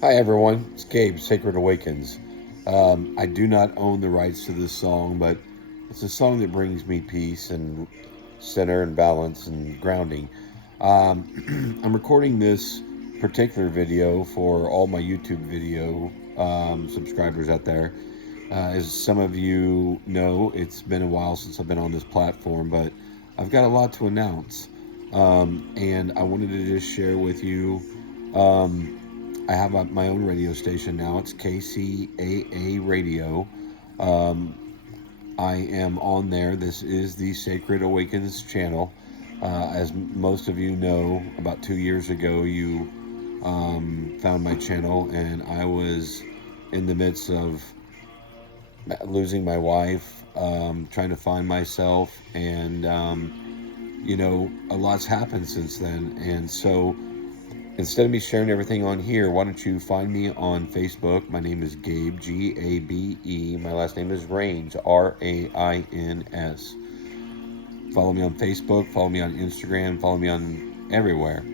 Hi everyone, it's Gabe, Sacred Awakens. I do not own the rights to this song, but it's a song that brings me peace and center and balance and grounding. I'm recording this particular video for all my YouTube video subscribers out there. As some of you know, it's been a while since I've been on this platform, but I've got a lot to announce. And I wanted to just share with you. I have my own radio station now. It's KCAA Radio. Um, I am on there. This is the Sacred Awakens channel. As most of you know, about 2 years ago, you found my channel, and I was in the midst of losing my wife, trying to find myself, and a lot's happened since then. And so instead of me sharing everything on here, why don't you find me on Facebook? My name is Gabe, Gabe. My last name is Rains, Rains. Follow me on Facebook, follow me on Instagram, follow me on everywhere.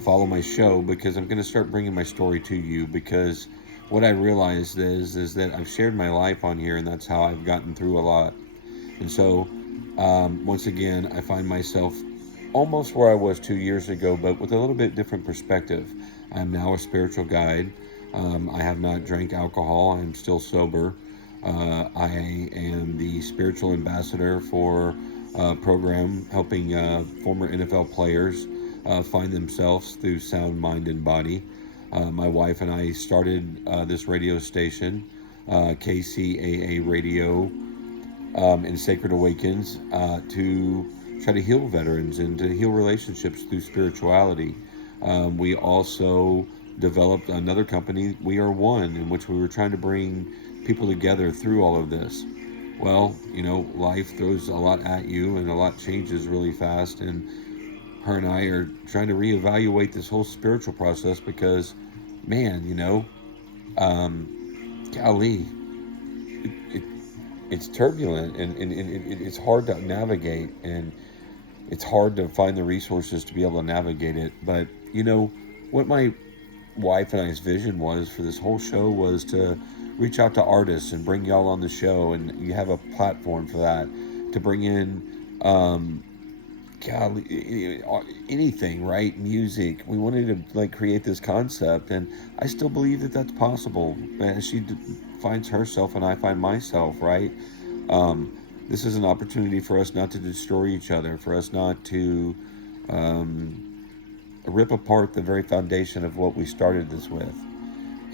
Follow my show, because I'm going to start bringing my story to you, because what I realized is that I've shared my life on here, and that's how I've gotten through a lot. And so, once again, I find myself almost where I was 2 years ago, but with a little bit different perspective. I'm now a spiritual guide. I have not drank alcohol. I'm still sober. I am the spiritual ambassador for a program helping former NFL players find themselves through sound mind and body. My wife and I started this radio station, KCAA Radio, in Sacred Awakens, to try to heal veterans and to heal relationships through spirituality. We also developed another company, We Are One, in which we were trying to bring people together through all of this. Well, life throws a lot at you, and a lot changes really fast, and her and I are trying to reevaluate this whole spiritual process, because, man, golly, it, it's turbulent, and it's hard to navigate, and it's hard to find the resources to be able to navigate it. But what my wife and I's vision was for this whole show was to reach out to artists and bring y'all on the show, and you have a platform for that, to bring in anything, right? Music. We wanted to create this concept, and I still believe that that's possible. She finds herself, and I find myself, right? This is an opportunity for us not to destroy each other, for us not to rip apart the very foundation of what we started this with.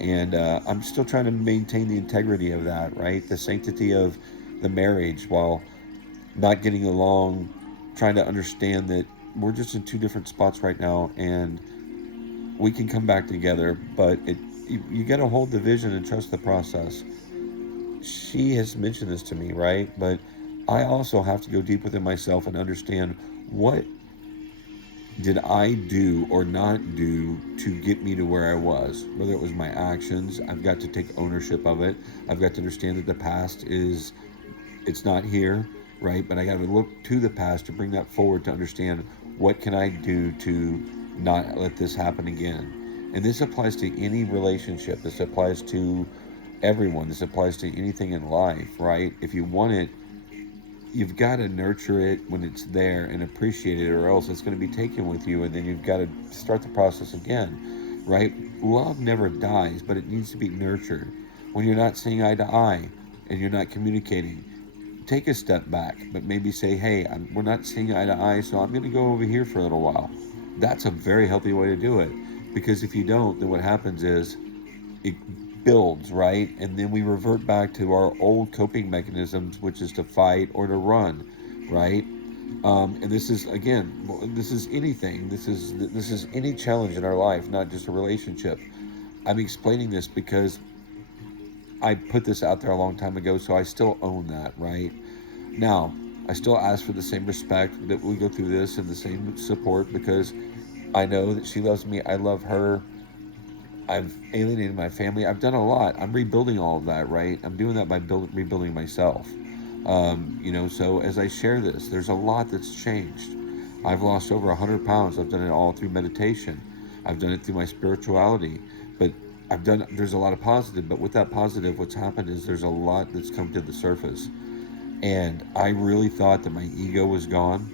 And I'm still trying to maintain the integrity of that, right? The sanctity of the marriage, while not getting along, trying to understand that we're just in two different spots right now, and we can come back together, but you got to hold the vision and trust the process. She has mentioned this to me, right? But I also have to go deep within myself and understand, what did I do or not do to get me to where I was? Whether it was my actions, I've got to take ownership of it. I've got to understand that the past it's not here, right? But I got to look to the past to bring that forward, to understand, what can I do to not let this happen again? And this applies to any relationship. This applies to everyone. This applies to anything in life, right? If you want it, you've got to nurture it when it's there and appreciate it, or else it's going to be taken with you, and then you've got to start the process again, right? Love never dies, but it needs to be nurtured. When you're not seeing eye to eye and you're not communicating, take a step back, but maybe say, hey, we're not seeing eye to eye, so I'm going to go over here for a little while. That's a very healthy way to do it, because if you don't, then what happens is it builds, right? And then we revert back to our old coping mechanisms, which is to fight or to run, right? And this is, again, this is anything. This is any challenge in our life, not just a relationship. I'm explaining this because I put this out there a long time ago, so I still own that, right? Now, I still ask for the same respect that we go through this, and the same support, because I know that she loves me. I love her. I've alienated my family. I've done a lot. I'm rebuilding all of that, right? I'm doing that by rebuilding myself. So as I share this, there's a lot that's changed. I've lost over 100 pounds. I've done it all through meditation. I've done it through my spirituality. But there's a lot of positive, but with that positive, what's happened is there's a lot that's come to the surface. And I really thought that my ego was gone,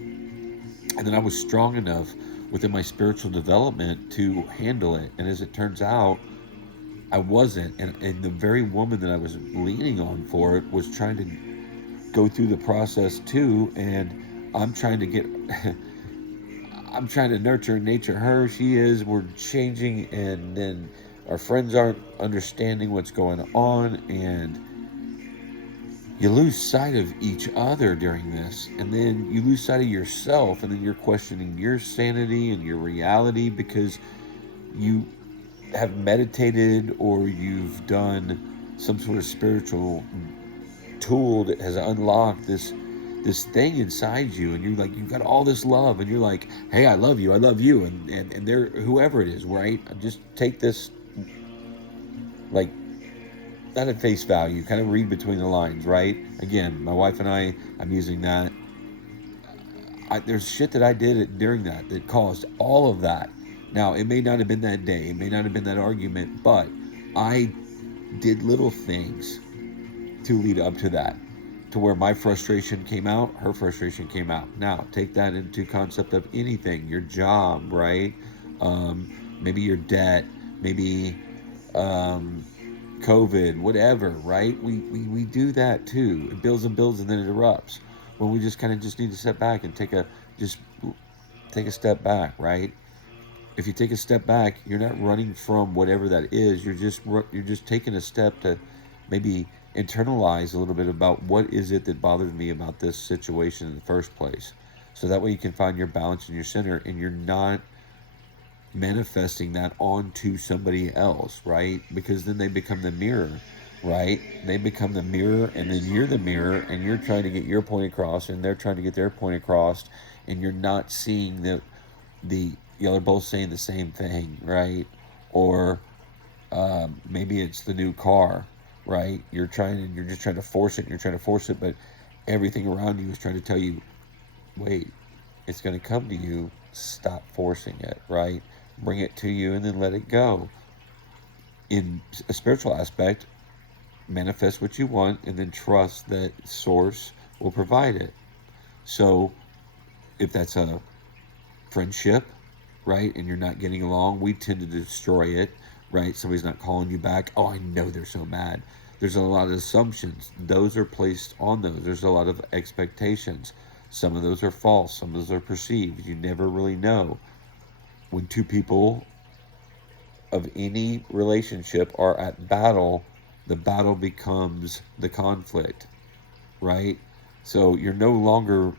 and then I was strong enough within my spiritual development to handle it. And as it turns out, I wasn't. And the very woman that I was leaning on for it was trying to go through the process too. And I'm trying to get, I'm trying to nurture and nature her. She is. We're changing. And then our friends aren't understanding what's going on. And you lose sight of each other during this, and then you lose sight of yourself, and then you're questioning your sanity and your reality because you have meditated or you've done some sort of spiritual tool that has unlocked this thing inside you, and you're like, you've got all this love, and you're like, hey, I love you, and they're whoever it is, right? Just take this, like, not at face value, kind of read between the lines, right? Again, my wife and I'm using that. There's shit that I did during that caused all of that. Now, it may not have been that day, it may not have been that argument, but I did little things to lead up to that, to where my frustration came out, her frustration came out. Now, take that into concept of anything, your job, right? Maybe your debt, maybe COVID, whatever, right? We do that too. It builds and builds and then it erupts. When we just kind of just need to step back and take a step back, right? If you take a step back, you're not running from whatever that is. You're just taking a step to maybe internalize a little bit about what is it that bothers me about this situation in the first place. So that way you can find your balance and your center, and you're not manifesting that onto somebody else, right? Because then they become the mirror, right? They become the mirror, and then you're the mirror, and you're trying to get your point across, and they're trying to get their point across, and you're not seeing y'all are both saying the same thing, right? Or maybe it's the new car, right? You're just trying to force it, but everything around you is trying to tell you, wait, it's going to come to you. Stop forcing it, right? Bring it to you and then let it go. In a spiritual aspect, manifest what you want and then trust that source will provide it. So if that's a friendship, right, and you're not getting along, we tend to destroy it, right? Somebody's not calling you back. Oh, I know they're so mad. There's a lot of assumptions. Those are placed on those. There's a lot of expectations. Some of those are false. Some of those are perceived. You never really know. When two people of any relationship are at battle, the battle becomes the conflict, right? So you're no longer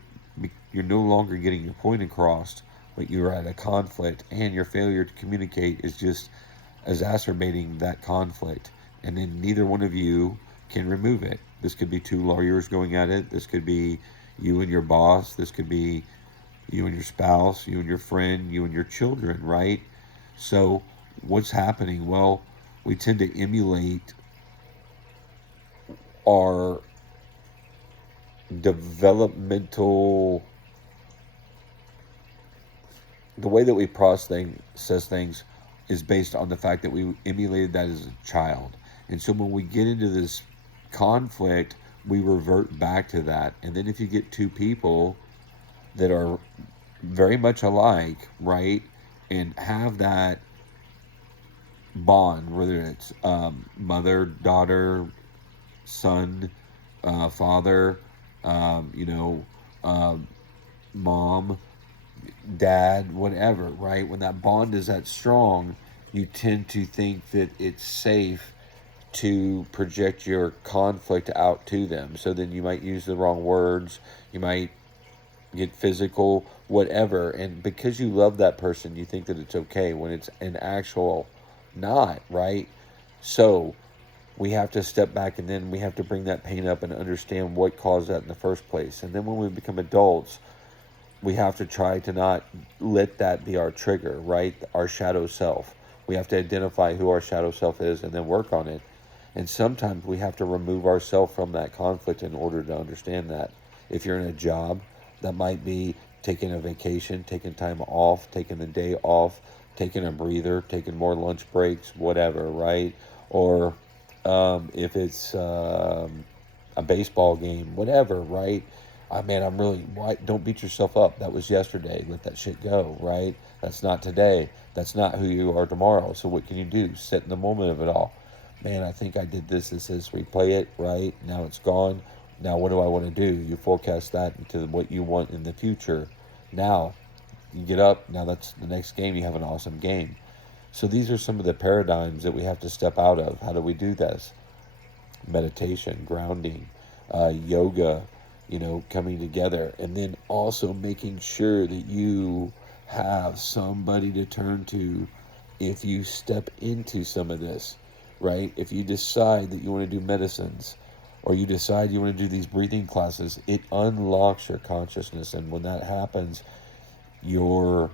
getting your point across, but you're at a conflict, and your failure to communicate is just exacerbating that conflict, and then neither one of you can remove it. This could be two lawyers going at it. This could be you and your boss. This could be you and your spouse, you and your friend, you and your children, right? So what's happening? Well, we tend to emulate our developmental, the way that we process things is based on the fact that we emulated that as a child. And so when we get into this conflict, we revert back to that. And then if you get two people that are very much alike, right, and have that bond, whether it's mother, daughter, son, father, mom, dad, whatever, right? When that bond is that strong, you tend to think that it's safe to project your conflict out to them. So then you might use the wrong words, you might get physical, whatever. And because you love that person, you think that it's okay when it's an actual not, right? So we have to step back, and then we have to bring that pain up and understand what caused that in the first place. And then when we become adults, we have to try to not let that be our trigger, right? Our shadow self. We have to identify who our shadow self is and then work on it. And sometimes we have to remove ourselves from that conflict in order to understand that. If you're in a job, that might be taking a vacation, taking time off, taking the day off taking a breather, taking more lunch breaks, whatever, right? Or if it's a baseball game, whatever, right? Man, I'm really, why, don't beat yourself up. That was yesterday. Let that shit go, right? That's not today. That's not who you are tomorrow. So what can you do? Sit in the moment of it all. Man, I think I did this. This is replay it, right? Now it's gone. Now what do I want to do? You forecast that into what you want in the future. Now you get up. Now that's the next game. You have an awesome game. So these are some of the paradigms that we have to step out of. How do we do this? Meditation, grounding, yoga, coming together, and then also making sure that you have somebody to turn to if you step into some of this, right? If you decide that you want to do medicines, or you decide you want to do these breathing classes, it unlocks your consciousness. And when that happens, your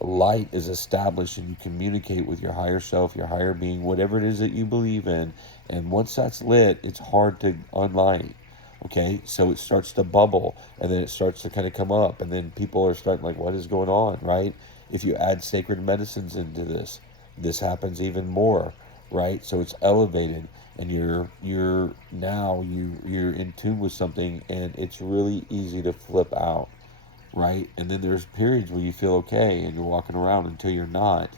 light is established and you communicate with your higher self, your higher being, whatever it is that you believe in. And once that's lit, it's hard to unlight. Okay, so it starts to bubble, and then it starts to kind of come up, and then people are starting like, what is going on, right? If you add sacred medicines into this happens even more, right? So it's elevated, and you're in tune with something, and it's really easy to flip out, right? And then there's periods where you feel okay, and you're walking around until you're not,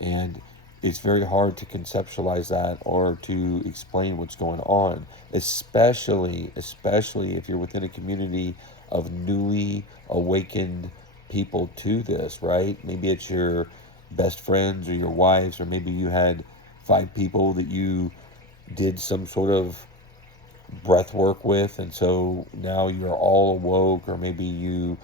and it's very hard to conceptualize that or to explain what's going on, especially if you're within a community of newly awakened people to this, right? Maybe it's your best friends or your wives, or maybe you had 5 people that you did some sort of breath work with, and so now you're all awoke, or maybe you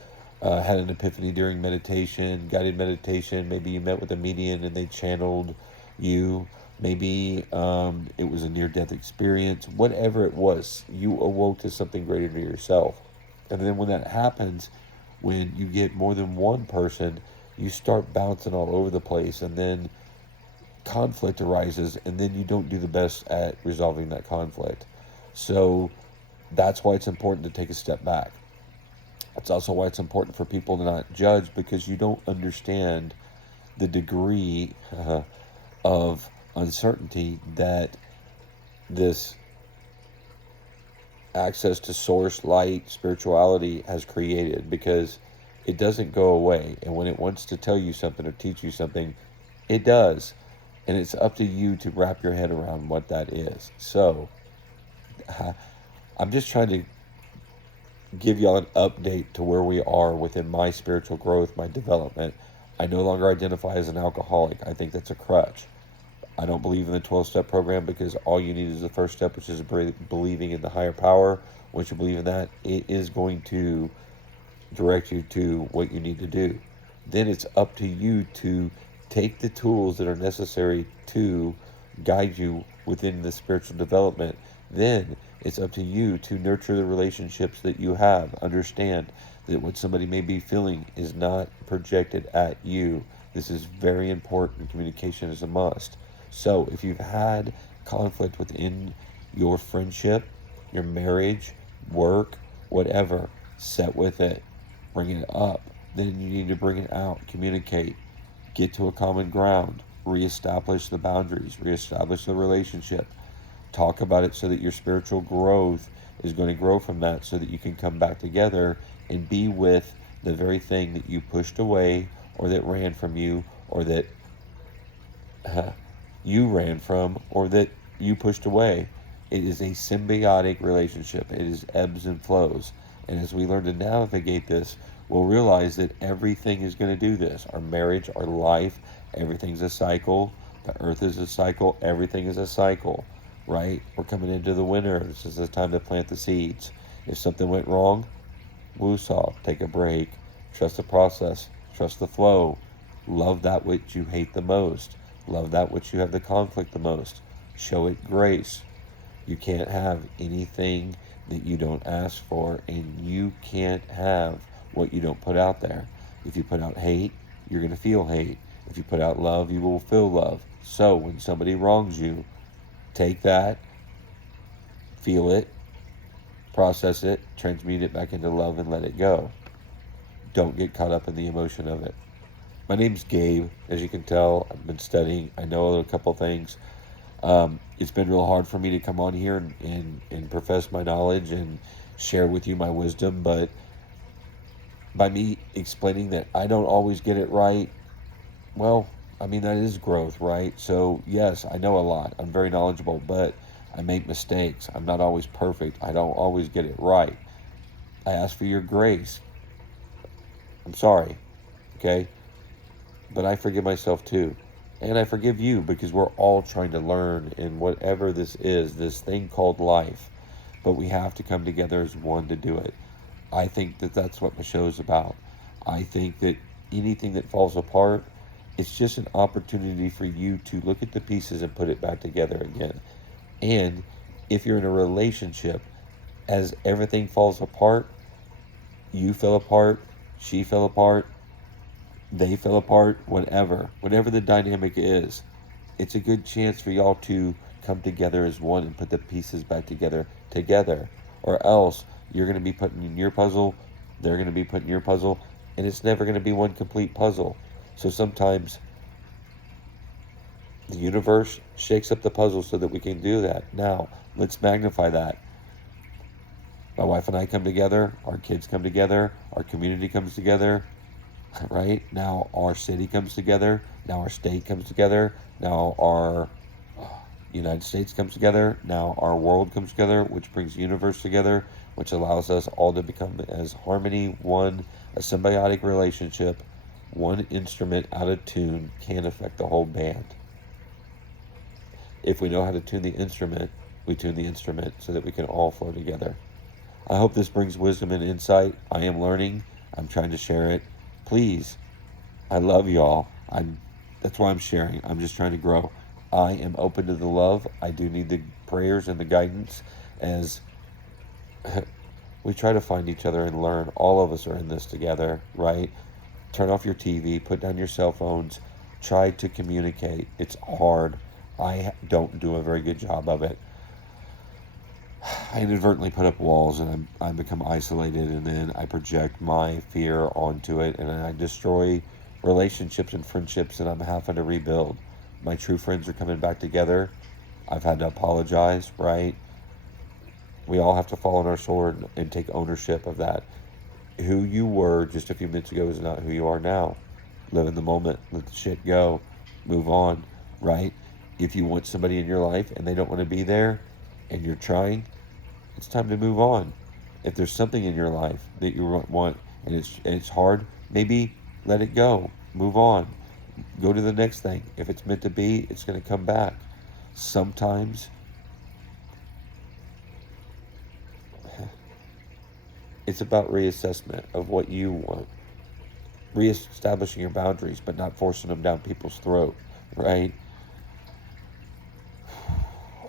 had an epiphany during meditation, guided meditation. Maybe you met with a medium and they channeled you. Maybe it was a near-death experience. Whatever it was, you awoke to something greater to yourself. And then when that happens, when you get more than one person, you start bouncing all over the place, and then conflict arises, and then you don't do the best at resolving that conflict. So that's why it's important to take a step back. It's also why it's important for people to not judge, because you don't understand the degree of uncertainty that this access to source, light, spirituality has created, because it doesn't go away. And when it wants to tell you something or teach you something, it does. And it's up to you to wrap your head around what that is. So I'm just trying to give y'all an update to where we are within my spiritual growth, my development. I no longer identify as an alcoholic. I think that's a crutch. I don't believe in the 12-step program, because all you need is the first step, which is believing in the higher power. Once you believe in that, it is going to direct you to what you need to do. Then it's up to you to take the tools that are necessary to guide you within the spiritual development. Then it's up to you to nurture the relationships that you have. Understand that what somebody may be feeling is not projected at you. This is very important. Communication is a must. So if you've had conflict within your friendship, your marriage, work, whatever, set with it. Bring it up. Then you need to bring it out. Communicate. Get to a common ground. Reestablish the boundaries. Reestablish the relationship. Talk about it so that your spiritual growth is going to grow from that, so that you can come back together and be with the very thing that you pushed away, or that ran from you, or that you ran from, or that you pushed away. It is a symbiotic relationship. It is ebbs and flows. And as we learn to navigate this, we'll realize that everything is going to do this. Our marriage, our life, everything's a cycle. The earth is a cycle. Everything is a cycle, right? We're coming into the winter. This is the time to plant the seeds. If something went wrong, woosah, take a break. Trust the process. Trust the flow. Love that which you hate the most. Love that which you have the conflict the most. Show it grace. You can't have anything that you don't ask for, and you can't have what you don't put out there. If you put out hate, you're going to feel hate. If you put out love, you will feel love. So when somebody wrongs you, take that, feel it, process it, transmute it back into love, and let it go. Don't get caught up in the emotion of it. My name's Gabe. As you can tell, I've been studying. I know a couple things. It's been real hard for me to come on here and profess my knowledge and share with you my wisdom, but by me explaining that I don't always get it right, well, I mean, that is growth, right? So, yes, I know a lot. I'm very knowledgeable, but I make mistakes. I'm not always perfect. I don't always get it right. I ask for your grace. I'm sorry, okay? But I forgive myself too. And I forgive you because we're all trying to learn in whatever this is, this thing called life. But we have to come together as one to do it. I think that that's what the show is about. I think that anything that falls apart, it's just an opportunity for you to look at the pieces and put it back together again. And if you're in a relationship, as everything falls apart, you fell apart, she fell apart, they fell apart, whatever the dynamic is, it's a good chance for y'all to come together as one and put the pieces back together. Or else you're going to be putting in your puzzle, they're going to be putting your puzzle, and it's never going to be one complete puzzle. So sometimes the universe shakes up the puzzle so that we can do that. Now, let's magnify that. My wife and I come together, our kids come together, our community comes together, right? Now our city comes together, now our state comes together, now our United States comes together, now our world comes together, which brings the universe together, which allows us all to become as harmony, one, a symbiotic relationship. One instrument out of tune can affect the whole band. If we know how to tune the instrument, we tune the instrument so that we can all flow together. I hope this brings wisdom and insight. I am learning. I'm trying to share it. Please, I love y'all. That's why I'm sharing. I'm just trying to grow. I am open to the love. I do need the prayers and the guidance as we try to find each other and learn. All of us are in this together, right? Turn off your TV, put down your cell phones, try to communicate. It's hard. I don't do a very good job of it. I inadvertently put up walls and I become isolated, and then I project my fear onto it, and I destroy relationships and friendships that I'm having to rebuild. My true friends are coming back together. I've had to apologize, right? We all have to fall on our sword and take ownership of that. Who you were just a few minutes ago is not who you are now. Live in the moment. Let the shit go. Move on, right? If you want somebody in your life and they don't want to be there and you're trying, it's time to move on. If there's something in your life that you want and it's hard, maybe let it go. Move on. Go to the next thing. If it's meant to be, it's going to come back. Sometimes it's about reassessment of what you want. Reestablishing your boundaries, but not forcing them down people's throat, right?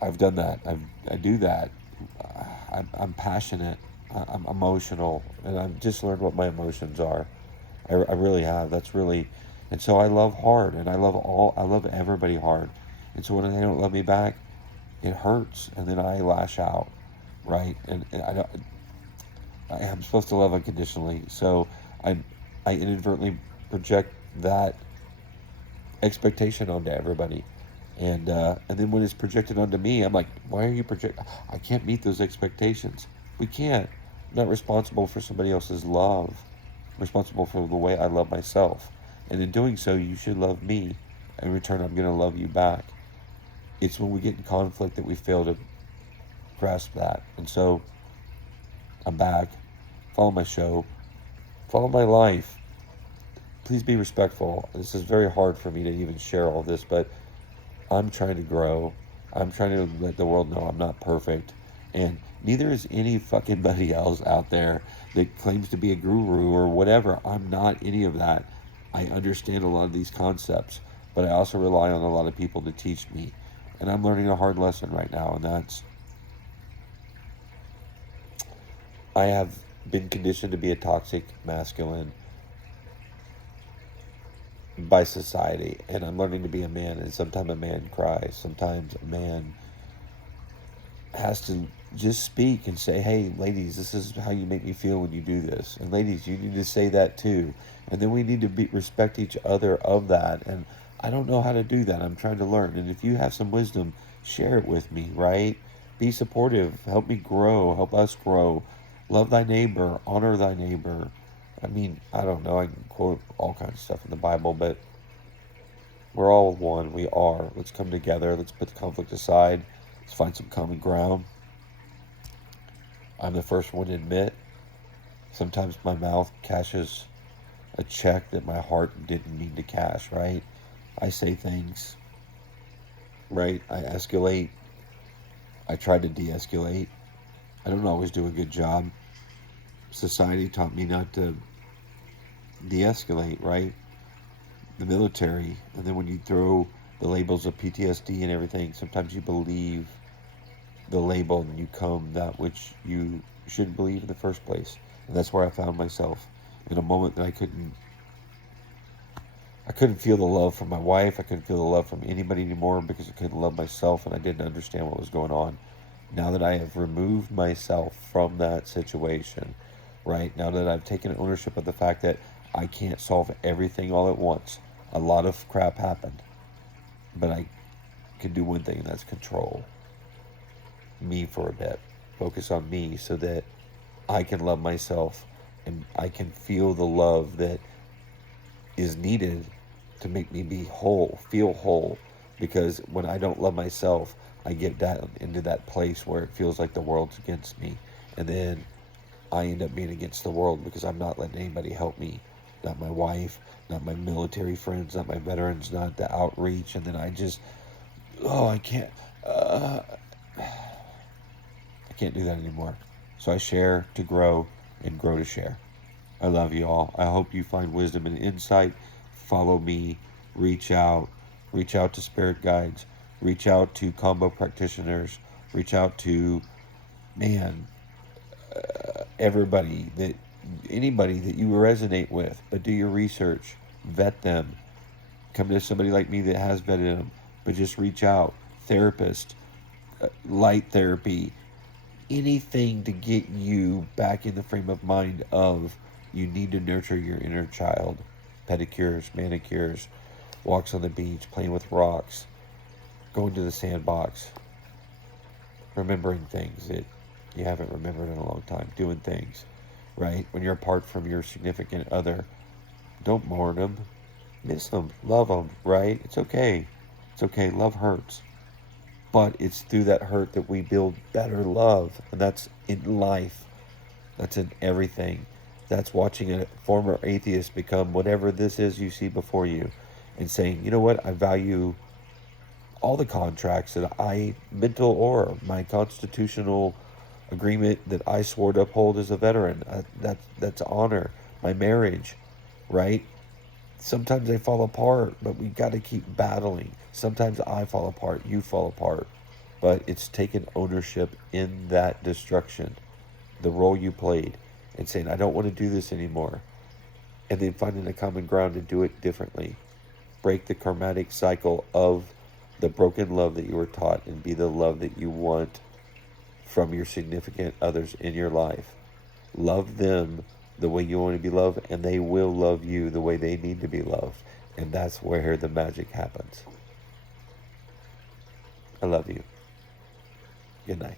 I've done that. I do that. I'm passionate. I'm emotional, and I've just learned what my emotions are. I really have. That's really, and so I love hard, and I love everybody hard. And so when they don't love me back, it hurts, and then I lash out, right? And I'm supposed to love unconditionally, so I inadvertently project that expectation onto everybody. And then when it's projected onto me, I'm like, why are you projecting? I can't meet those expectations. We can't. I'm not responsible for somebody else's love. I'm responsible for the way I love myself. And in doing so, you should love me. In return, I'm going to love you back. It's when we get in conflict that we fail to grasp that. And so I'm back. Follow my show. Follow my life. Please be respectful. This is very hard for me to even share all this, but I'm trying to grow. I'm trying to let the world know I'm not perfect. And neither is any fucking buddy else out there that claims to be a guru or whatever. I'm not any of that. I understand a lot of these concepts, but I also rely on a lot of people to teach me. And I'm learning a hard lesson right now, and that's I have been conditioned to be a toxic masculine by society, and I'm learning to be a man, and sometimes a man cries, sometimes a man has to just speak and say, hey, ladies, this is how you make me feel when you do this. And ladies, you need to say that too. And then we need to respect each other of that. And I don't know how to do that. I'm trying to learn. And if you have some wisdom, share it with me, right? Be supportive. Help me grow. Help us grow. Love thy neighbor. Honor thy neighbor. I mean, I don't know. I can quote all kinds of stuff in the Bible, but we're all one. We are. Let's come together. Let's put the conflict aside. Let's find some common ground. I'm the first one to admit sometimes my mouth cashes a check that my heart didn't mean to cash, right? I say things, right? I escalate. I try to de-escalate. I don't always do a good job. Society taught me not to de-escalate, right? The military, and then when you throw the labels of PTSD and everything, sometimes you believe the label and you come that which you should believe in the first place. And that's where I found myself in a moment that I couldn't feel the love from my wife. I couldn't feel the love from anybody anymore because I couldn't love myself, and I didn't understand what was going on. Now that I have removed myself from that situation, right? Now that I've taken ownership of the fact that I can't solve everything all at once. A lot of crap happened, but I can do one thing, and that's control me for a bit. Focus on me so that I can love myself and I can feel the love that is needed to make me be whole, feel whole. Because when I don't love myself, I get down into that place where it feels like the world's against me. And then I end up being against the world because I'm not letting anybody help me. Not my wife, not my military friends, not my veterans, not the outreach. And then I just, I can't do that anymore. So I share to grow and grow to share. I love you all. I hope you find wisdom and insight. Follow me. Reach out. Reach out to spirit guides. Reach out to combo practitioners. Reach out to, anybody that you resonate with. But do your research. Vet them. Come to somebody like me that has vetted them. But just reach out. Therapist. Light therapy. Anything to get you back in the frame of mind of you need to nurture your inner child. Pedicures, manicures, walks on the beach, playing with rocks, going to the sandbox, remembering things that you haven't remembered in a long time, doing things, right? When you're apart from your significant other, don't mourn them, miss them, love them, right? It's okay. It's okay. Love hurts. But it's through that hurt that we build better love. And that's in life. That's in everything. That's watching a former atheist become whatever this is you see before you and saying, you know what, I value all the contracts that I, mental or my constitutional agreement that I swore to uphold as a veteran. That's honor. My marriage, right? Sometimes they fall apart, but we got to keep battling. Sometimes I fall apart, you fall apart. But it's taking ownership in that destruction, the role you played, and saying, I don't want to do this anymore. And then finding a common ground to do it differently. Break the karmatic cycle of the broken love that you were taught and be the love that you want from your significant others in your life. Love them the way you want to be loved, and they will love you the way they need to be loved. And that's where the magic happens. I love you. Good night.